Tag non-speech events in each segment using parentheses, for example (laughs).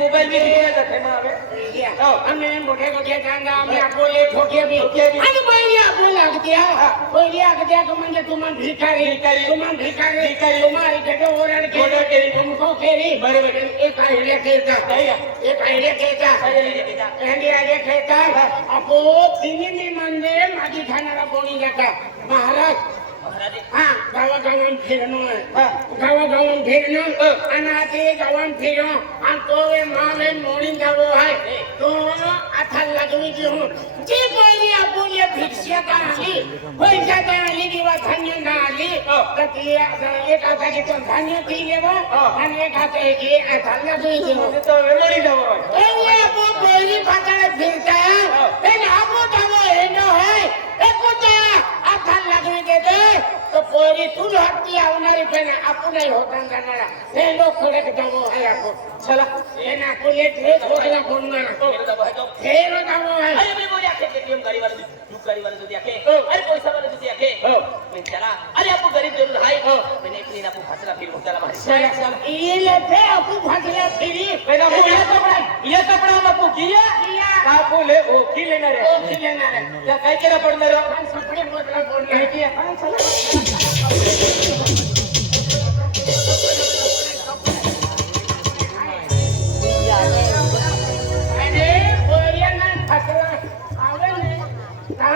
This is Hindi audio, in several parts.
મોબાઈલ અમને ગોઠે ગોઠે ગાંગા અમને આપો એ ઠોકે બી तुम्हाला इकडे ओरड ओरड केली. तुमको केली बरोबर. एक आयडिया खेळता नाही का? एक आयडिया खेळता हँडी आयडिया खेळता आपो तिन्ही म्हणजे माझी खाणारा कोणी जाता महाराज हा गावागावान फिरणं हा. गावागावान फिरणं आणि ते गावान फिरणं आणि तो वे मावे मोडीन जावो आहे तो आता लागली घेऊन ती पहिली आपण या भिक्षात आली पैशात आली किंवा धान्य आली तर ती आता एक हाताची तो धान्य ती घेव आणि एक हात की आता लागली घेऊ तो मेमोरी जावो आपण पहिली पाताळात फिरता पण आपण जावो हे न होय एकुटा आता लागली देते तर पहिली तू हत्ती आवणारी पण आपणही होता जाणारा. हे लोक थोडे जावो आहे आपण चला. हे ना कोणी ड्रेस वगैरे कोण ना हे न जावो आहे अरे मैं बोले आके एटीएम गाड़ी वाले दुख गाड़ी वाले जो दिया हो. अरे पैसा वाले जो दिया के हो. मैं चला. अरे आपको गरीब ज़रूर है हो. मैंने एक दिन आपको फसला फिर. चला मारे चला. चला. इले थे आपण फाटल्या फिरी. पहिला वो ये कपड़ा ये कपड़ा हम आपको किया का बोले. ओ की लेणार ओ आहे खिलेणार आहे त्या काय केला पडणार? हो? आणि सगळे मोठला बोलले काय किया हा, चला.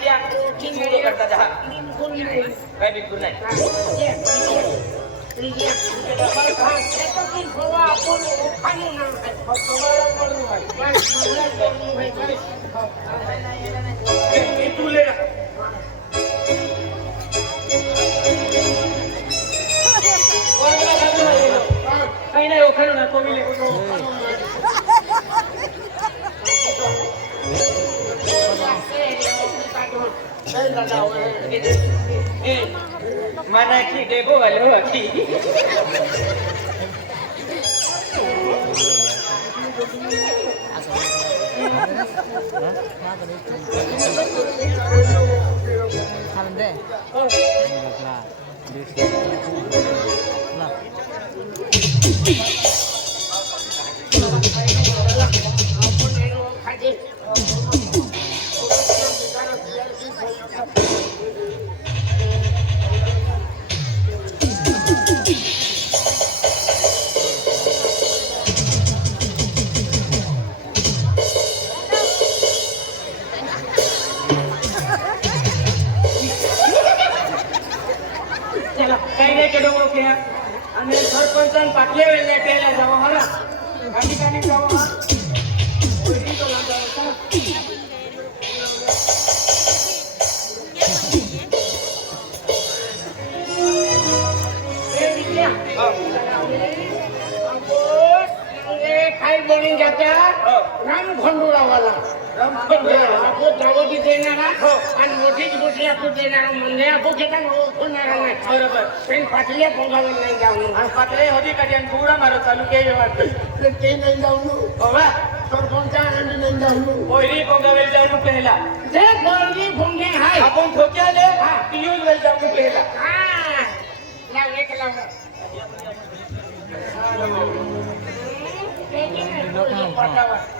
ओके बोकी गाड़िया करता जहा काय बिल्कुल नाही तू ले काही नाही ओखर ना तो मी મને ખીડે બોલો 하는데 몰라 몰라 가지 આખું પ્રગતિ દેનારા અને મોટી જ મોટી આખું દેનારા મને આખું જતા ઓળખનારા ને બરાબર પેન પાટલે પોંગાવન લઈ જવાનું આ પાટલે હોતી કાઢી અને પૂરા મારો ચાલુ કે વાત તે લઈ જવાનું હવે તોર પોંચા અને લઈ જવાનું ઓયરી પોંગાવે જવાનું પહેલા જે ગોળી પોંગે હાય આપણ ઠોક્યા લે હા પીયુ લઈ જવાનું પહેલા હા લાવ એક લાવ Thank you.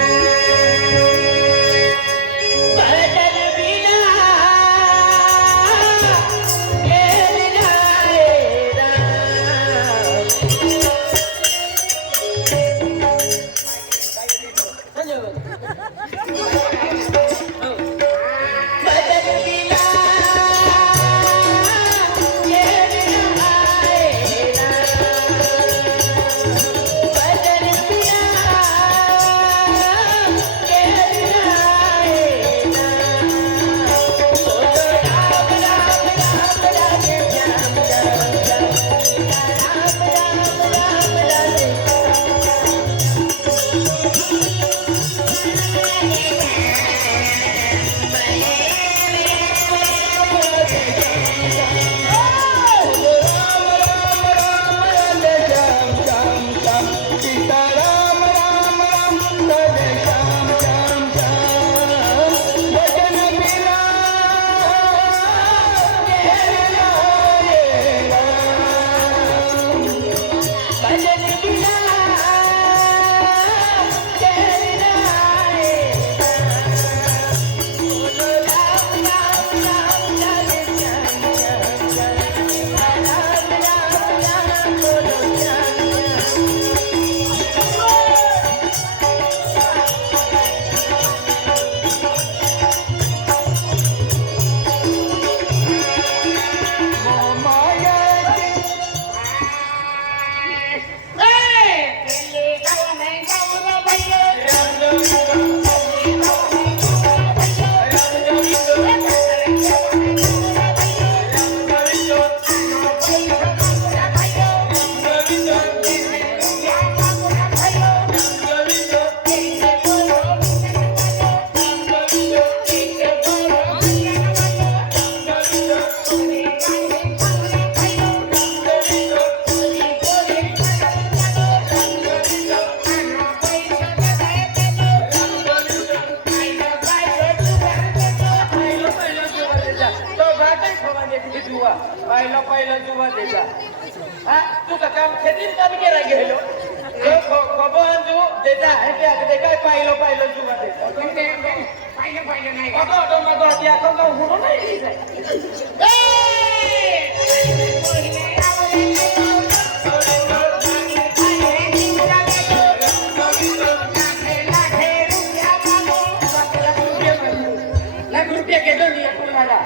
એકુલ મારા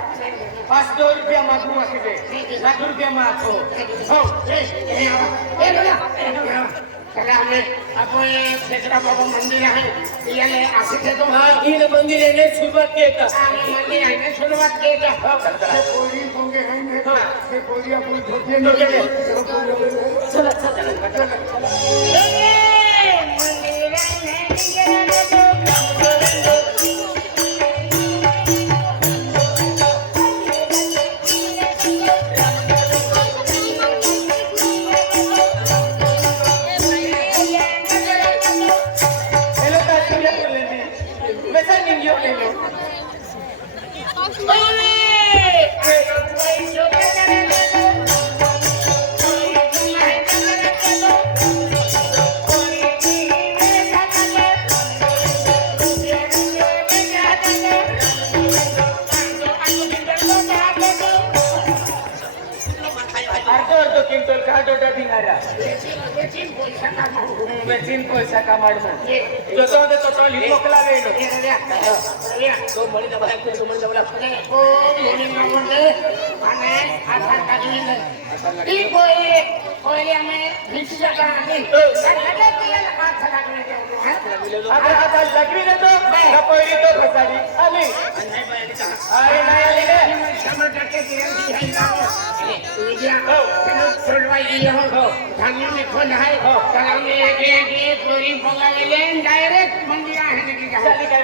પાંચસો રૂપિયા માં તું આપી દે લાખ રૂપિયા માં આપો મંદિર ಮೆಚ್ಚಿನ ಪೈಸಾ ಕಾಮಾಡ್ಮ ಜೊತೆ ತೊಟ್ಟ ಮಕ್ಕಳಾಗೇನು ধান খোলা হয় তারা গিয়ে গিয়ে গিয়ে গরিব বলা ডাইরেক্ট মন্দির ஜல்லிக்கை ஜல்லிக்கை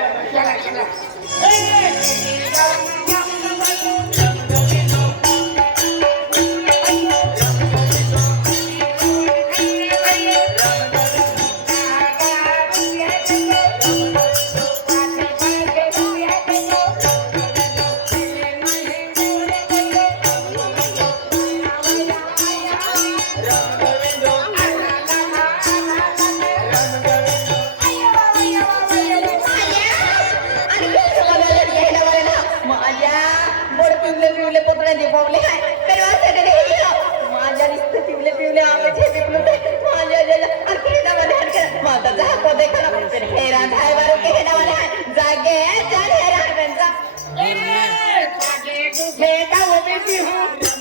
गोड पिवले पिवले पुतळे दिपवले माझ्या निस्त पिवले पिवले आंब्याचे पिपलुटे माझ्या जेला खेदामध्ये हटके माझा झाको देखा हेरा धायवर खेदामध्ये जागे जागे हेरा त्यांचा ए कागे तुझे का ओबीसी हूं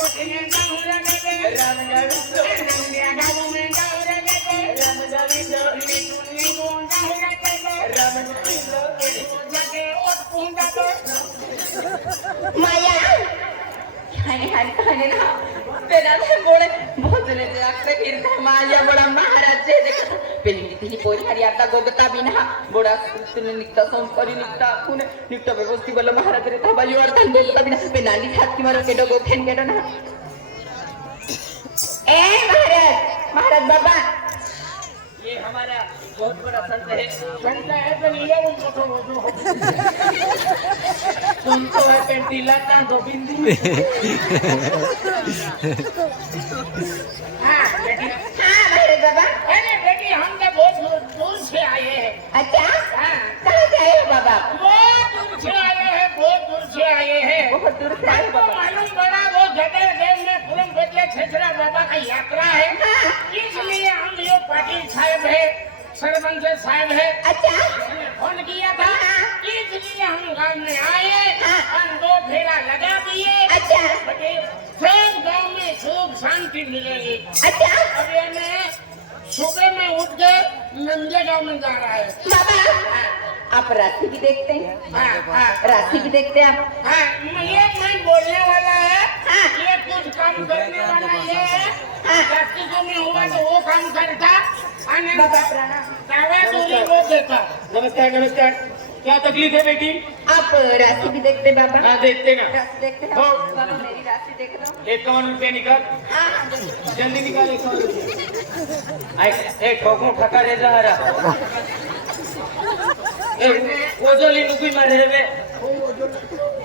खाऊच ने राम गोविंद राम गोविंद राम गोविंद राम गोविंद राम माया खाने खाने खाने ना तेरा ते भोजने ते आखरे फिरते माझ्या बडा महाराज जे देखा पेली किती पोरी हरी आता गोगता बिना बडा तुने निघता संस्कारी निघता कुने निघता व्यवस्थित बोल महाराज रे था बाजू गोगता बिना पेनाली हात की मारो केडो गोखेन केडो ना ए महाराज महाराज बाबा ये हमारा बहुत बड़ा संत है। सुनतो है पेंटीला का गोविंदी। हाँ महाराज बाबा। अरे बेटी हम तो बहुत दूर से आए हैं। अच्छा? हाँ, कहाँ से आए हो बाबा? बहुत दूर से आए हैं बहुत दूर से आए हैं बहुत दूर से आए हो हमको बाबा मालूम पड़ा वो गदर देव में पूरम बदले छेछरा बाबा का यात्रा है इसलिए हम ये पाटिल साहब है सरपंच साहब है अच्छा उसने फ़ोन किया था इसलिए हम गाँव में आए और दो फेरा लगा दिए अच्छा बटे फिर गाँव में सुख शांति मिलेगी अच्छा। अब ये मैं सुबह में उठ के नंगे गाँव में जा रहा है। बाबा आप राशि भी देखते हैं? हाँ, हाँ, राशि भी देखते हैं आप? हाँ, ये मैं बोलने वाला है। हाँ। ये कुछ काम करने वाला ये है। हाँ। रास्ते को में हुआ तो वो काम करता। बाबा प्रणाम। वो देता। नमस्कार नमस्कार। क्या तकलीफ़ है बेटी? आप राशि भी देखते हैं बाबा हाँ देखते ना। राशि देखते हैं। बाबा मेरी राशि देख लो। एक कौन रुपये निकाल। हाँ हाँ। जल्दी निकाल एक रुपये ठोको ठका जा रहा वो जो ली नुकुई मारे रे हो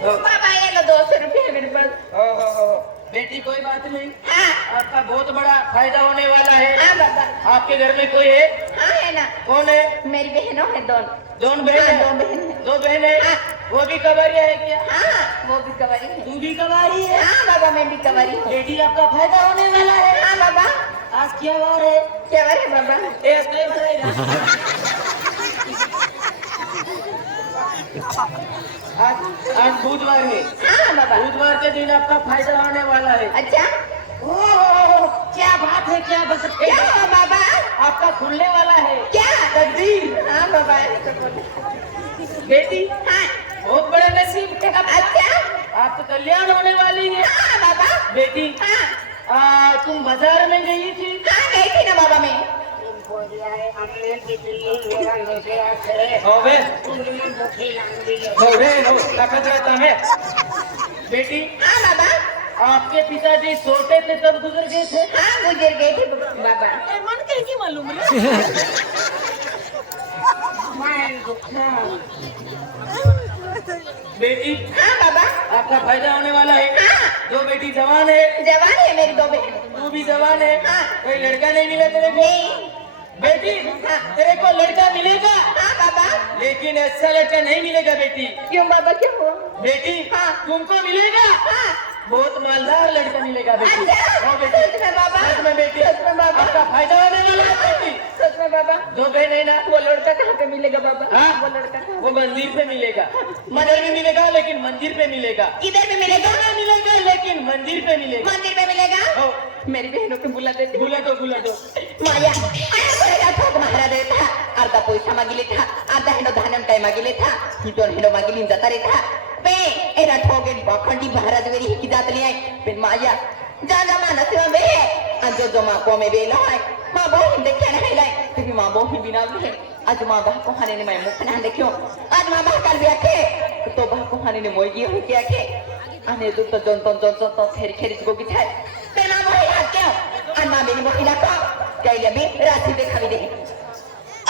बाबा ये लो दो सौ रुपये मेरे पास। हो हो हो। बेटी कोई बात नहीं। हाँ। आपका बहुत बड़ा फ़ायदा होने वाला है। हाँ आपके घर में कोई है? हाँ है ना। कौन है? मेरी बहनों है दोनों। दोन बहन हाँ, दो बहन है। दो बहन है। हाँ। वो भी कबारिया है क्या? हाँ वो भी कवारी है। तू भी कबारी है? हाँ बाबा मैं भी कवारी हूँ। बेटी आपका फ़ायदा होने वाला है। हाँ बाबा। आज क्या बार है? क्या बात है बाबा? ए आज आज बुधवार है। हाँ बाबा। बुधवार के दिन आपका फ़ायदा होने वाला है। अच्छा। ओ, क्या बात है क्या है? क्या? हुआ बाबा आपका खुलने वाला है। क्या? तकदीर। हाँ बाबा बेटी हाँ। बहुत बड़ा नसीब है अच्छा। आप तो कल्याण होने वाली है। हाँ बाबा। बेटी हाँ। आ, तुम बाज़ार में गई थी? हाँ गई थी ना बाबा मैं। बेटी हाँ बाबा। आपके पिताजी सोते थे तब गुजर गए थे? हाँ गुजर गए थे बाबा। बेटी हाँ बाबा। आपका फ़ायदा होने वाला है। हाँ। दो बेटी जवान है। जवान है मेरी दो बहन तू भी जवान है। हाँ। कोई लड़का नहीं मिला तेरे को? नहीं। बेटी तेरे को लड़का मिलेगा? हाँ बाबा। लेकिन ऐसा लड़का नहीं मिलेगा बेटी। क्यों बाबा क्यों? बेटी हाँ। तुमको मिलेगा? हाँ। बहुत मालदार लड़का मिलेगा बेटी। अच्छा हाँ बेटी। सच में बाबा? सच में बेटी। सच में बाबा? आपका फ़ायदा होने वाला है बेटी। सच में बाबा? दो बहन है ना वो लड़का कहाँ पे मिलेगा बाबा? हाँ? वो लड़का वो मंदिर पे मिलेगा। मंदिर भी मिलेगा लेकिन मंदिर पे मिलेगा। इधर भी मिलेगा? भी मिलेगा लेकिन मंदिर पे मिलेगा। मंदिर पे मिलेगा? मेरी बहनों को बुला देते बुला दो बुला दो। माया ठोक महाराज था अर्धा पैसा मागिले था अर्धा हेनो धान्यम काय मागिले था हिटोन हेनो मागिली जाता रे था पे एरा ठोगेन बखंडी महाराज वेरी हिकी जातली आहे. पण माया, जा जा मानस बे. अंजो जो मा को में बेला है मा बो हिंदे खेण है लाई तेरी मा बो ही बिना भी आज मा बा को हाने ने मैं मुख ना देखियो आज मा बा काल भी आखे. तो बा को हाने ने मोई हो के आखे. आने दु तो जन, तन, जन तो खेर खेर को की थाय पे मा बो हाथ क्यों अन्ना मेरी मोई ना को कहिले भी राशि देखावी दे. आ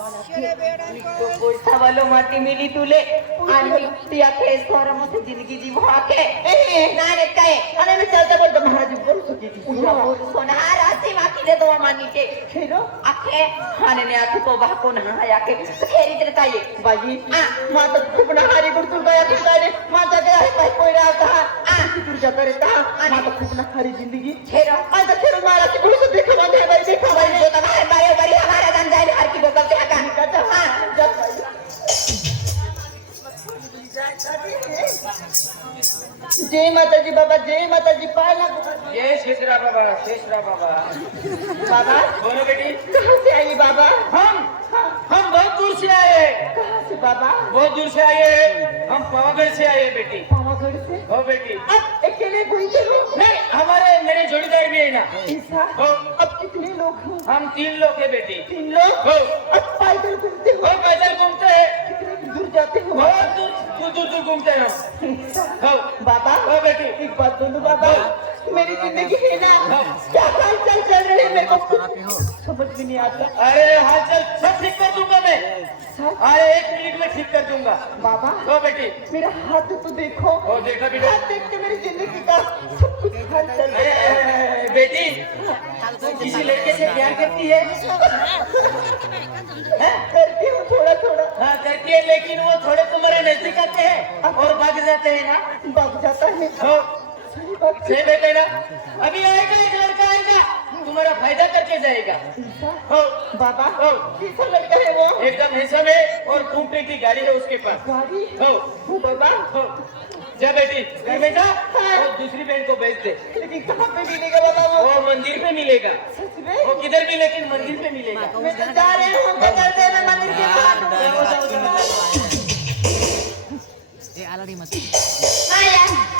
तो तो पैसा वालो माटी मिली तुले आणि ती अखे स्वरामध्ये ज़िंदगी जीव हाके नाही रे काय? आणि मी चलते बोलतो महाराज बोलू सकी सोनार असे वाकी दे दो मानीचे खेरो अखे हाने ने अखे तो बाको ना याके खेरी तर काय? बाई आ मा तर खूप ना हारी काय तू काय रे मा तर काय काय कोयरा होता आ तू जाता रे ता मा तर खूप ना हारी ज़िंदगी। खेरो। आज खेरो मारा की। बोलू देखो बाई बाई देखो बाई जोता बाई बाई ते का करता हाँ जब जय बाबा जय माताजी पाय लागो ये शेषरा बाबा शेषरा बाबा। बाबा? बोलो बेटी। कहाँ से आई बाबा? हम हम बहुत दूर से आए कहाँ से बाबा? बहुत दूर से आए हम पावागढ़ से आए बेटी। पावागढ़ से? हो बेटी। अब अकेले घूमते हो? नहीं हमारे मेरे जोड़ीदार भी है ना। ऐसा? अब कितने लोग हैं. हम तीन लोग हैं बेटी। तीन लोग हो। पैदल घूमते हो. हो पैदल घूमते हैं। कितने दूर जाते हो? बहुत दूर दूर दूर घूमते हैं। (laughs) हो। बाबा हो बेटी। एक बात बोलूं बाबा। मेरी ज़िंदगी है ना। क्या हाल चाल चल रहे हैं? मेरे को समझ में नहीं आता। अरे हाल चल सब ठीक कर दूँगा मैं। अरे एक मिनट में ठीक कर दूँगा। बाबा हो बेटी। मेरा हाथ तो देखो। हो देखा बेटा। हाथ देख के मेरी ज़िंदगी का सब कुछ हाल चल रहा है बेटी किसी लड़के से प्यार करती है? करती हूँ थोड़ा थोड़ा। हाँ करती है लेकिन वो थोड़े तुम्हारे नज़दीक आते हैं और भाग जाते हैं ना? भाग जाता है। हो सही बात सही ना? अभी आएगा एक लड़का आएगा। तुम्हारा फ़ायदा करके जाएगा? हो। बाबा? हो। कैसा लड़का है वो? एकदम हैंसम है और खूब की गाड़ी है उसके पास। गाड़ी? हो। वो बाबा? हो। जा बेटी घर में जा। और दूसरी बहन को भेज दे। लेकिन कहाँ पे मिलेगा बाबा वो? वो मंदिर पे मिलेगा। सच में? वो किधर भी लेकिन मंदिर पे मिलेगा। मैं तो जा रही हूँ मैं चलते मैं मंदिर के पास हूँ। जाओ, जाओ, जाओ। आया आ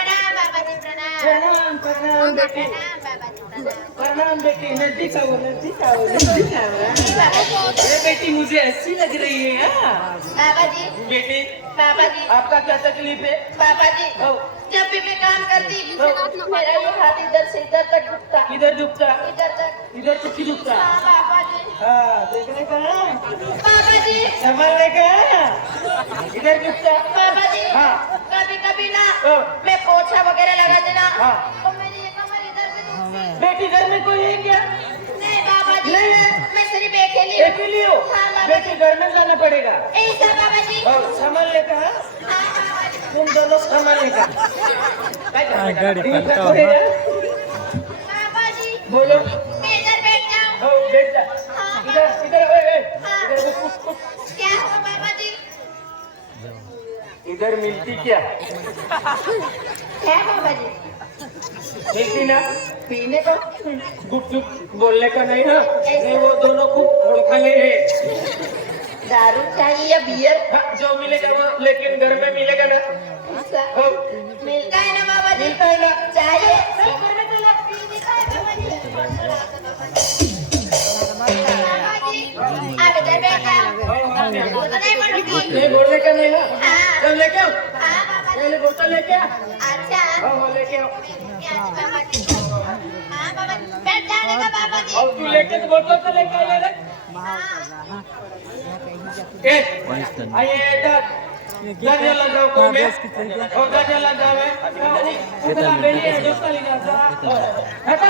प्रणाम प्रणाम प्रणाम बेटी प्रणाम बेटी नज़दीक आओ नज़दीक आओ बेटी मुझे अच्छी लग रही है हाँ। बाबा जी बेटी बाबा जी आपका क्या तकलीफ़ है बाबा जी जब भी मैं काम करती मेरा ये हाथ इधर से इधर तक झुकता। किधर झुकता? इधर तक। इधर चुकी झुकता। हाँ बाबा जी। हाँ देखने का? है बाबा जी। संभालने का? इधर झुकता। बाबा जी हाँ। कभी कभी ना मैं पोछा वगैरह लगा देना हाँ। तो मेरी ये कमर इधर से दुखती। बेटी घर में कोई है क्या? नहीं बाबा जी नहीं मैं सिर्फ़ अकेली हूँ अकेली हो। हाँ, बेटी घर में जाना पड़ेगा। ऐसा बाबा जी। और संभालने का का। काय? गाडी बोलो इधर बैठ जाऊँ हो? बैठ जा। हाँ। इधर इधर ओए, ओए, हाँ। इधर कुछ कुछ क्या हुआ बाबा जी इधर मिलती क्या? क्या बाबा जी मिलती ना? पीने को? गुप चुप बोलने का नहीं ना? नहीं वो दोनों खूब उड़खाने हैं। दारू चाहिए या बियर हाँ, जो मिलेगा वो लेकिन घर में मिलेगा ना। हो। मिलता है ना बाबा जी? मिलता है ना। चाहिए का है हो, नहीं नहीं बोलने का नहीं ना हाँ। चल लेके आओ। हाँ बाबा जी। पहले बोतल लेके आ अच्छा। हाँ लेके आओ। yes, बाबा जी। हाँ बाबा बैठ जाने का बाबा जी। और तू लेके तो बोतल तो लेके आ ले ए आइए इधर गाड़ी लगाओ कोई में और गाड़ी लगाओ है उतना बेली है जो कल जाता हटा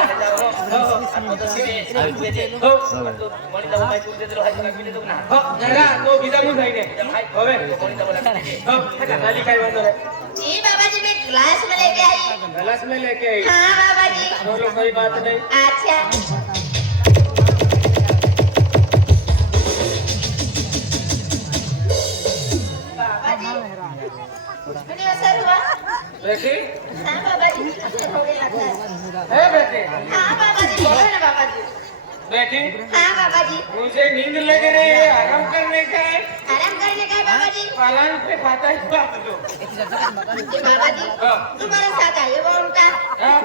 हो जरा तो बिदा मुझे नहीं होवे हो हटा खाली काय वांदो रे जी बाबा जी मैं ग्लास में लेके आई गलास में लेके आई हाँ बाबा जी बोलो कोई बात नहीं अच्छा बेटी? हाँ बाबा जी असर हो है है बेटी? हाँ बाबा जी। बोलो ना बाबा जी। बेटी? हाँ बाबा जी। मुझे नींद लग रही है आराम करने का है। आराम करने का है बाबा जी। पालन पे खाता है बाप लो बाबा जी। तुम्हारे साथ आए वो उनका। हाँ।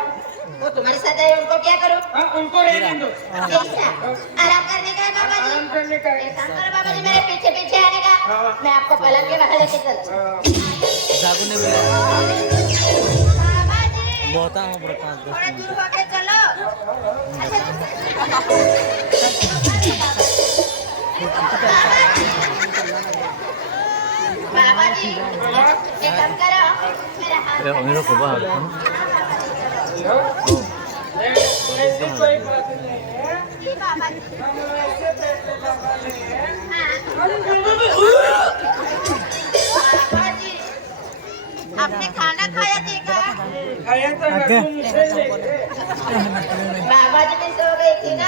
वो तुम्हारे साथ आए उनको क्या करो? हाँ, उनको रहने दो आराम करने का है बाबा जी। आराम करने का है। बाबा जी मेरे पीछे पीछे आने का। मैं आपको पलंग के वहाँ लेके चल जागू नहीं मिला बहुत आम बड़ा पाँच दस मिनट मेरे को बाहर आपने खाना खाया देखा खाया? तो बाबा जी भी सो गई थी ना।